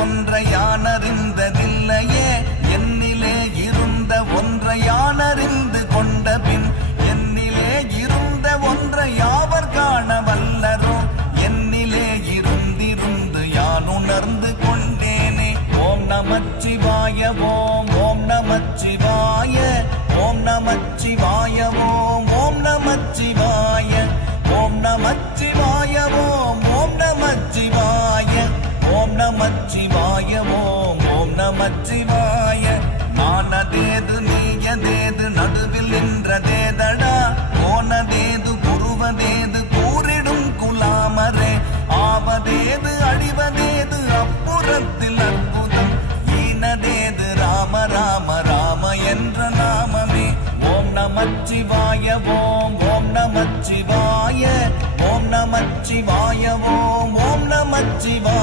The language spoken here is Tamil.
ஒன்றை யான் அறிந்ததில்லையே, என்னிலே இருந்த ஒன்றை யான் அறிந்து கொண்ட பின் என்னிலே இருந்த ஒன்றை யாவர் காண வல்லரோ, என்னிலே இருந்திருந்து யான் உணர்ந்து கொண்டேனே. ஓம் நமச்சிவாய ஓம் ஓம் நமச்சிவாய ஓம் நமச்சிவாய ஓம் ஓம் நமச்சிவாய ஓம் நமச்சிவாய ஓம் ஓம் நமச்சிவாய ஓம் நமச்சிவாய ஓம் ஓம் நமச்சிவாய. நானதேது நீயதேது நடுவில் நின்றதேதடா, போனதேது குருவதேது கூறிடும் குலாமரே, ஆவதேது அழிவதேது அப்புறத்தில் அற்புதம், ஈனதேது ராம ராம ராம என்ற நாமமே. ஓம் நமச்சிவாய ஓம் ஓம் நமச்சிவாய ஓம் நமச்சிவாய ஓம் ஓம் நமச்சிவாய.